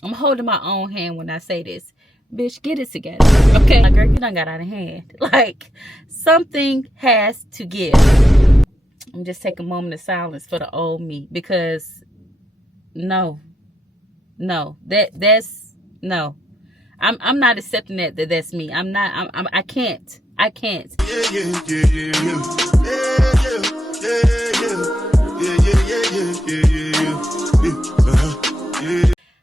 I'm holding my own hand when I say this. Bitch, get it together. Okay? Like, girl, you done got out of hand. Like, something has to give. I'm just taking a moment of silence for the old me, because no, that's no. I'm not accepting that's me. I'm not. I can't. I can't.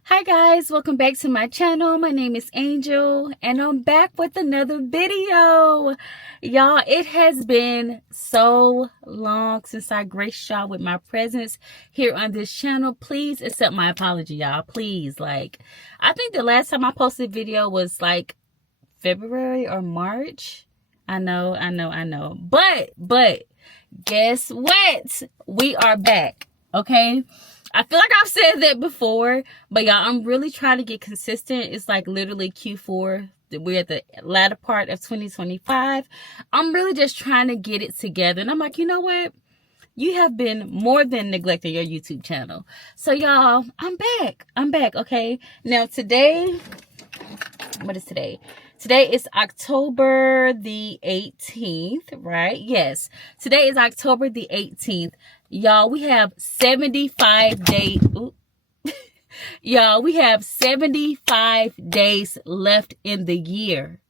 Hi guys, welcome back to my channel. My name is Angel and I'm back with another video. Y'all, it has been so long since I graced y'all with my presence here on this channel. Please accept my apology, y'all. Please. Like, I think the last time I posted a video was like February or March. I know. But guess what? We are back. Okay? I feel like I've said that before, but y'all, I'm really trying to get consistent. It's like literally Q4. We're at the latter part of 2025. I'm really just trying to get it together. And I'm like, you know what? You have been more than neglecting your YouTube channel. So y'all, I'm back. Okay? Now today, what is today? Today is October the 18th, right? Yes. Today is October the 18th. Y'all, we have 75 days. Y'all, we have 75 days left in the year.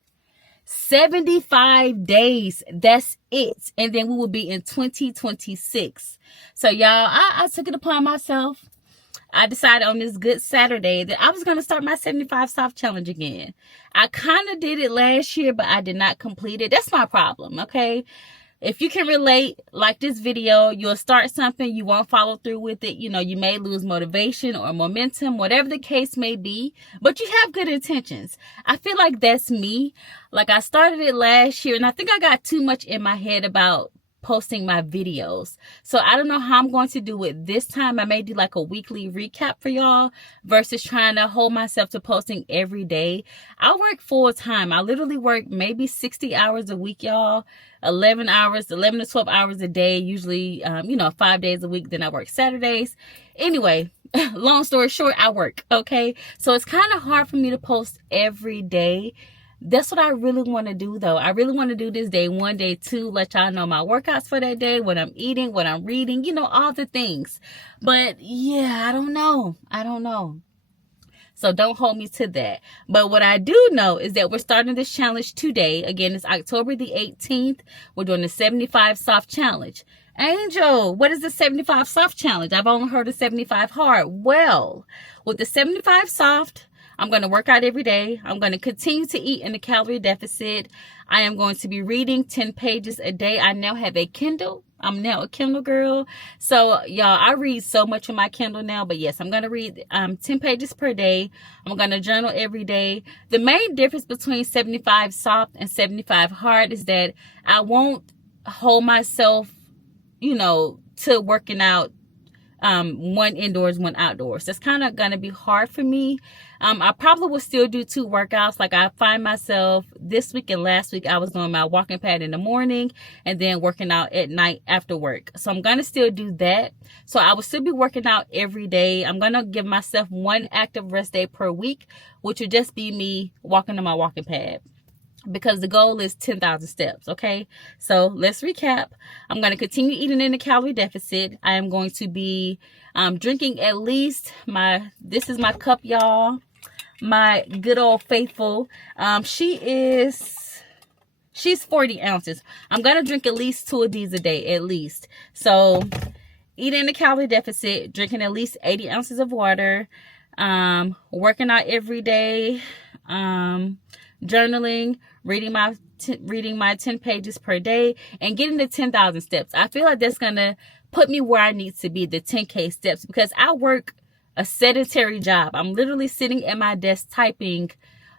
75 days. That's it. And then we will be in 2026. So y'all, I took it upon myself. I decided on this good Saturday that I was going to start my 75 soft challenge again. I kind of did it last year, but I did not complete it. That's my problem, okay? If you can relate, like this video, you'll start something, you won't follow through with it. You know, you may lose motivation or momentum, whatever the case may be, but you have good intentions. I feel like that's me. Like, I started it last year, and I think I got too much in my head about posting my videos. So I don't know how I'm going to do it this time. I may do like a weekly recap for y'all versus trying to hold myself to posting every day. I work full time. I literally work maybe 60 hours a week, y'all. 11 to 12 hours a day, usually, 5 days a week. Then I work Saturdays. Anyway, long story short, I work, okay? So it's kind of hard for me to post every day. That's what I really want to do, though. I really want to do this day one, day two, let y'all know my workouts for that day, what I'm eating, what I'm reading, all the things. But yeah, I don't know. So don't hold me to that. But what I do know is that we're starting this challenge today. Again, it's October the 18th. We're doing the 75 soft challenge. Angel, what is the 75 soft challenge? I've only heard of 75 hard. Well, with the 75 soft, I'm going to work out every day. I'm going to continue to eat in a calorie deficit. I am going to be reading 10 pages a day. I now have a Kindle. I'm now a Kindle girl. So, y'all, I read so much on my Kindle now. But, yes, I'm going to read 10 pages per day. I'm going to journal every day. The main difference between 75 soft and 75 hard is that I won't hold myself, to working out one indoors, one outdoors. That's kind of going to be hard for me. I probably will still do 2 workouts. Like, I find myself this week and last week, I was doing my walking pad in the morning and then working out at night after work. So I'm going to still do that. So I will still be working out every day. I'm going to give myself 1 active rest day per week, which would just be me walking on my walking pad, because the goal is 10,000 steps, okay? So let's recap. I'm going to continue eating in a calorie deficit. I am going to be drinking at least this is my cup, y'all. My good old faithful. She's 40 ounces. I'm going to drink at least 2 of these a day, at least. So eating in a calorie deficit, drinking at least 80 ounces of water, working out every day, journaling, reading my 10 pages per day, and getting the 10,000 steps. I feel like that's going to put me where I need to be, the 10K steps, because I work a sedentary job. I'm literally sitting at my desk typing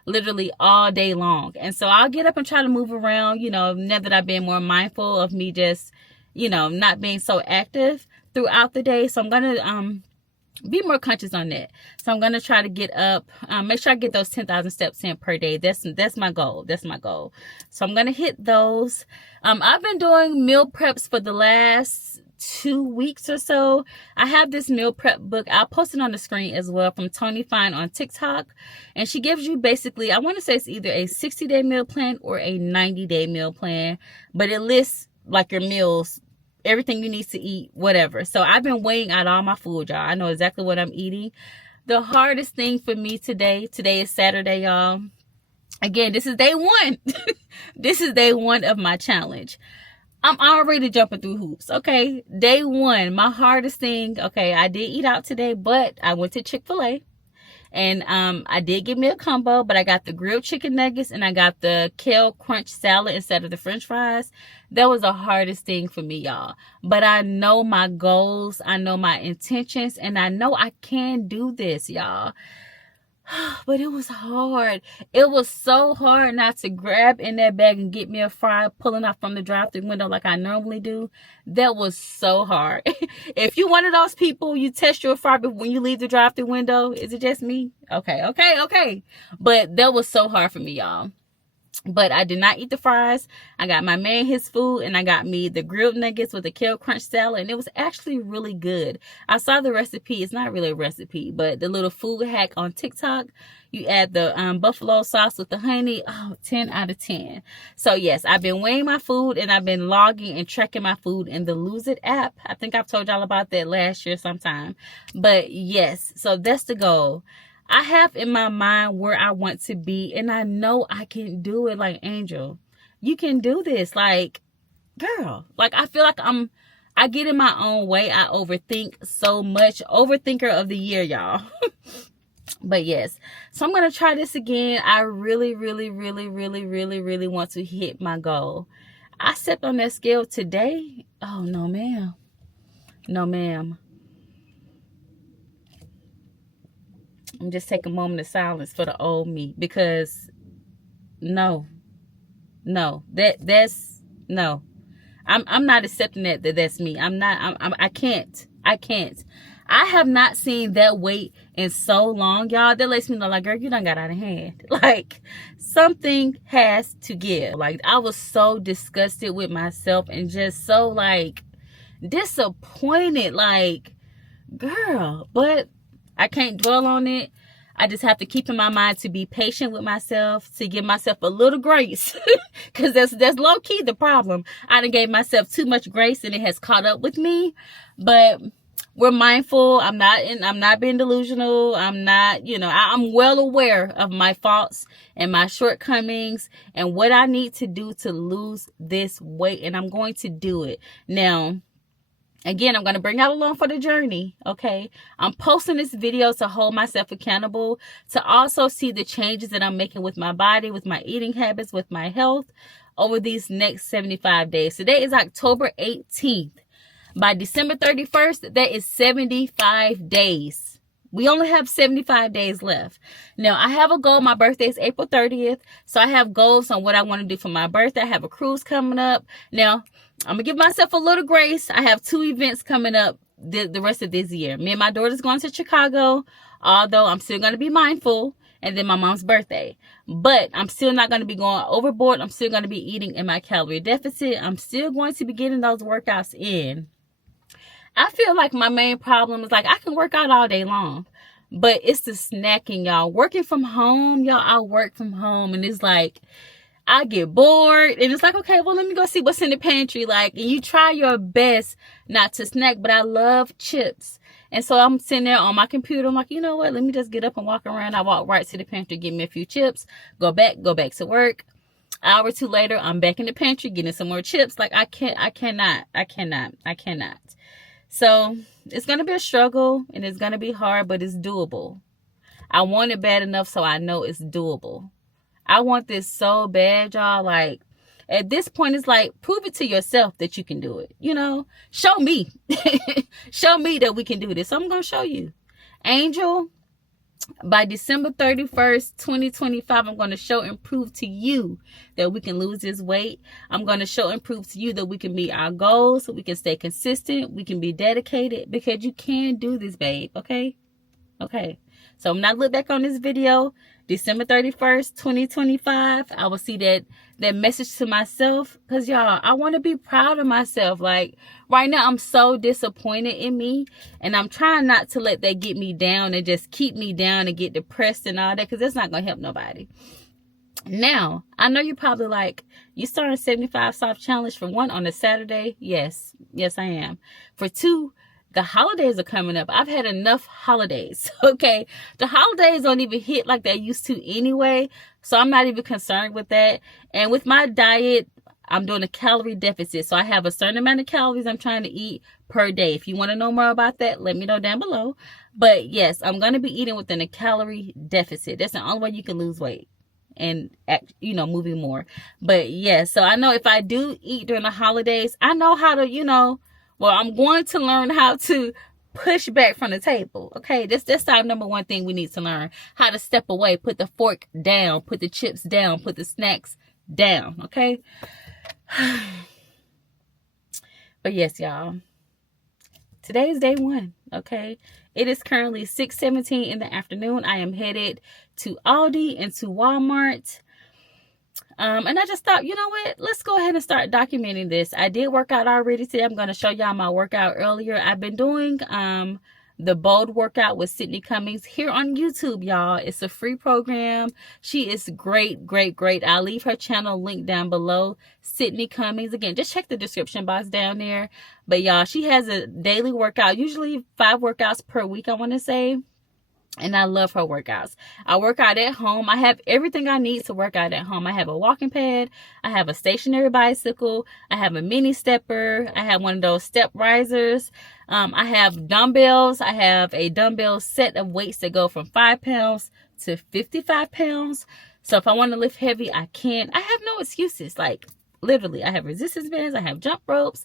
literally all day long. And so I'll get up and try to move around, now that I've been more mindful of me just, not being so active throughout the day. So I'm going to be more conscious on that. So I'm going to try to get up, make sure I get those 10,000 steps in per day. That's my goal. So I'm going to hit those. I've been doing meal preps for the last 2 weeks or so. I have this meal prep book. I'll post it on the screen as well, from Tony Fine on TikTok. And she gives you basically, I want to say it's either a 60-day meal plan or a 90-day meal plan. But it lists like your meals, everything you need to eat, whatever. So I've been weighing out all my food, y'all. I know exactly what I'm eating. The hardest thing for me today is Saturday, y'all. Again, this is day one. This is day one of my challenge. I'm already jumping through hoops. Okay. Day one, my hardest thing. Okay. I did eat out today, but I went to Chick-fil-A and, I did get me a combo, but I got the grilled chicken nuggets and I got the kale crunch salad instead of the French fries. That was the hardest thing for me, y'all. But I know my goals. I know my intentions, and I know I can do this, y'all. But it was hard. It was so hard not to grab in that bag and get me a fry, pulling out from the drive-thru window like I normally do. That was so hard. If you one of those people, you test your fry when you leave the drive-thru window. Is it just me? Okay. But that was so hard for me, y'all. But I did not eat the fries. I got my man his food, and I got me the grilled nuggets with the kale crunch salad, and it was actually really good. I saw the recipe. It's not really a recipe, but the little food hack on TikTok. You add the buffalo sauce with the honey. Oh, 10 out of 10. So yes, I've been weighing my food, and I've been logging and tracking my food in the Lose It app. I think I've told y'all about that last year sometime. But yes, so that's the goal. I have in my mind where I want to be, and I know I can do it. Like, Angel, you can do this. Like, girl, like, I feel like I get in my own way. I overthink so much. Overthinker of the year, y'all. But yes, so I'm going to try this again. I really want to hit my goal. I stepped on that scale today. Oh, no, ma'am. No, ma'am. I'm just taking a moment of silence for the old me, because no, that's no. I'm not accepting that's me. I can't. I have not seen that weight in so long, y'all. That lets me know, like, girl, you done got out of hand. Like, something has to give. Like, I was so disgusted with myself and just so, like, disappointed. Like, girl, but I can't dwell on it. I just have to keep in my mind to be patient with myself, to give myself a little grace, because that's low key the problem. I done gave myself too much grace, and it has caught up with me. But we're mindful. I'm not being delusional. I'm not, I'm well aware of my faults and my shortcomings and what I need to do to lose this weight, and I'm going to do it. Now, again, I'm going to bring y'all along for the journey, okay? I'm posting this video to hold myself accountable, to also see the changes that I'm making with my body, with my eating habits, with my health over these next 75 days. Today is October 18th. By December 31st, that is 75 days. We only have 75 days left. Now, I have a goal. My birthday is April 30th. So I have goals on what I want to do for my birthday. I have a cruise coming up. Now, I'm going to give myself a little grace. I have 2 events coming up the rest of this year. Me and my daughter's going to Chicago, although I'm still going to be mindful. And then my mom's birthday. But I'm still not going to be going overboard. I'm still going to be eating in my calorie deficit. I'm still going to be getting those workouts in. I feel like my main problem is, like, I can work out all day long, but it's the snacking, y'all. Working from home, y'all, I work from home, and it's like, I get bored, and it's like, okay, well, let me go see what's in the pantry. Like, and you try your best not to snack, but I love chips. And so I'm sitting there on my computer. I'm like, you know what? Let me just get up and walk around. I walk right to the pantry, get me a few chips, go back to work. An hour or two later, I'm back in the pantry, getting some more chips. Like, I cannot. So it's going to be a struggle, and it's going to be hard, but it's doable. I want it bad enough so I know it's doable. I want this so bad, y'all. Like, at this point, it's like, prove it to yourself that you can do it. Show me. Show me that we can do this. So I'm going to show you. Angel, by December 31st, 2025, I'm going to show and prove to you that we can lose this weight. I'm going to show and prove to you that we can meet our goals, so we can stay consistent, we can be dedicated, because you can do this, babe, okay? Okay. So I'm not look back on this video December 31st, 2025, I will see that message to myself. Because, y'all, I want to be proud of myself. Like, right now, I'm so disappointed in me. And I'm trying not to let that get me down and just keep me down and get depressed and all that. Because that's not going to help nobody. Now, I know you're probably like, you starting a 75 soft challenge for one on a Saturday? Yes. Yes, I am. For two, the holidays are coming up. I've had enough holidays, okay? The holidays don't even hit like they used to anyway, so I'm not even concerned with that. And with my diet, I'm doing a calorie deficit, so I have a certain amount of calories I'm trying to eat per day. If you want to know more about that, let me know down below. But yes, I'm going to be eating within a calorie deficit. That's the only way you can lose weight and moving more. But yes, so I know if I do eat during the holidays, I know how to, I'm going to learn how to push back from the table. Okay, that's our number one thing we need to learn. How to step away, put the fork down, put the chips down, put the snacks down. Okay. But yes, y'all, today is day one. Okay, it is currently 6:17 in the afternoon. I am headed to Aldi and to Walmart. And I just thought, you know what? Let's go ahead and start documenting this. I did work out already today. I'm going to show y'all my workout earlier. I've been doing the Bold workout with Sydney Cummings here on YouTube, y'all. It's a free program. She is great, great, great. I'll leave her channel link down below. Sydney Cummings. Again, just check the description box down there. But y'all, she has a daily workout, usually 5 workouts per week, I want to say. And I love her workouts. I work out at home. I have everything I need to work out at home. I have a walking pad. I have a stationary bicycle. I have a mini stepper. I have one of those step risers. I have dumbbells. I have a dumbbell set of weights that go from 5 pounds to 55 pounds. So if I want to lift heavy, I can. I have no excuses. Like, literally, I have resistance bands. I have jump ropes.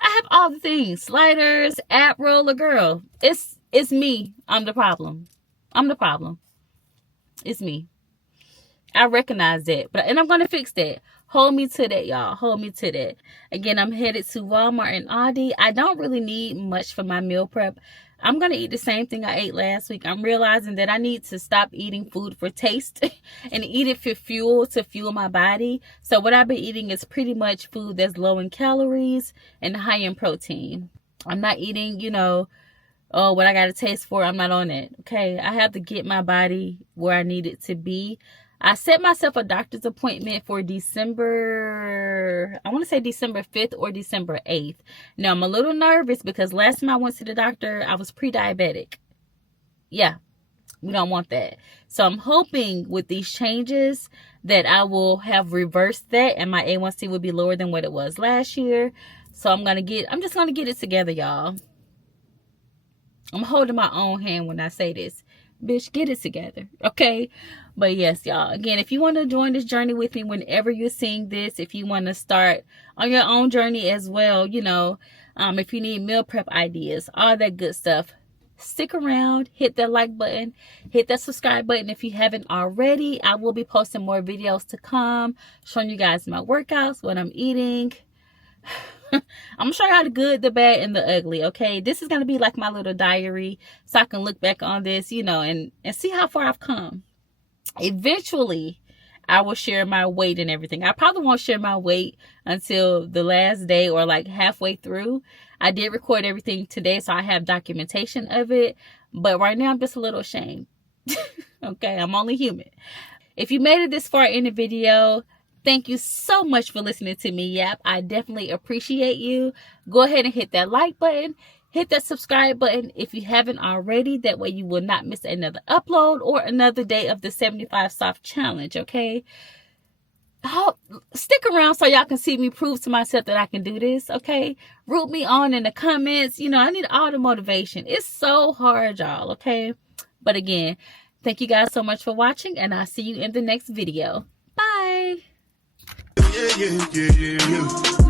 I have all the things. Sliders, ab roller, girl. It's me. I'm the problem. I'm the problem. It's me. I recognize that. And I'm going to fix that. Hold me to that, y'all. Hold me to that. Again, I'm headed to Walmart and Aldi. I don't really need much for my meal prep. I'm going to eat the same thing I ate last week. I'm realizing that I need to stop eating food for taste and eat it for fuel, to fuel my body. So what I've been eating is pretty much food that's low in calories and high in protein. I'm not eating, what I got a taste for. I'm not on it. Okay. I have to get my body where I need it to be. I set myself a doctor's appointment for December 5th or December 8th. Now, I'm a little nervous because last time I went to the doctor, I was pre-diabetic. Yeah, we don't want that. So I'm hoping with these changes that I will have reversed that and my A1C will be lower than what it was last year. So I'm just going to get it together, y'all. I'm holding my own hand when I say this. Bitch, get it together. Okay? But yes, y'all. Again, if you want to join this journey with me whenever you're seeing this, if you want to start on your own journey as well, if you need meal prep ideas, all that good stuff, stick around, hit that like button, hit that subscribe button if you haven't already. I will be posting more videos to come, showing you guys my workouts, what I'm eating. I'm gonna show you how the good, the bad, and the ugly. Okay, this is gonna be like my little diary, so I can look back on this, and see how far I've come. Eventually, I will share my weight and everything. I probably won't share my weight until the last day or like halfway through. I did record everything today, so I have documentation of it. But right now, I'm just a little ashamed. Okay, I'm only human. If you made it this far in the video, thank you so much for listening to me yap. I definitely appreciate you. Go ahead and hit that like button. Hit that subscribe button if you haven't already. That way you will not miss another upload or another day of the 75 Soft Challenge, okay? Stick around so y'all can see me prove to myself that I can do this, okay? Root me on in the comments. I need all the motivation. It's so hard, y'all, okay? But again, thank you guys so much for watching, and I'll see you in the next video. Bye! Yeah.